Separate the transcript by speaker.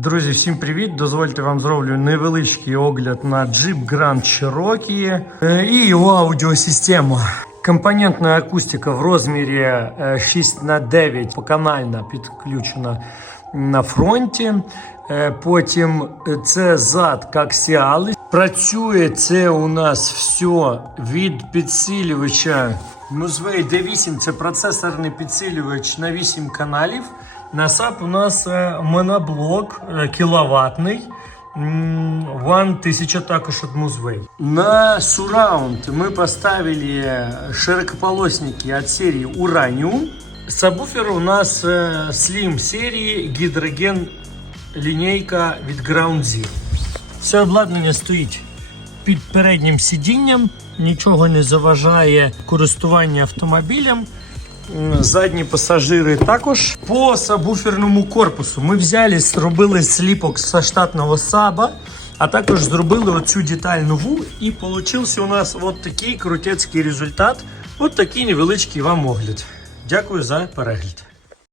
Speaker 1: Друзі, всім привіт! Дозвольте вам зроблю невеличкий огляд на Jeep Grand Cherokee е, і його аудіосистему. Компонентна акустика в розмірі е, 6 на 9 поканальна підключена на фронті. Е, Потім е, це зад коаксіали. Працює це у нас все від підсилювача Musway D8. Це процесорний підсилювач на 8 каналів. На САП у нас е, моноблок е, кіловатний. М, One 1000 також від Musway. На Surround ми поставили широкополосники від серії Uranium. Сабвуфер у нас е, Slim серії гідроген лінійка від Ground Zero. Все обладнання стоїть Під переднім сидінням, нічого не заважає користуванню автомобілем. Задні пасажири також. По сабвуферному корпусу ми взяли, зробили сліпок з штатного саба, а також зробили оцю деталь нову, і получився у нас от такий крутецький результат. От такий невеличкий вам огляд. Дякую за перегляд.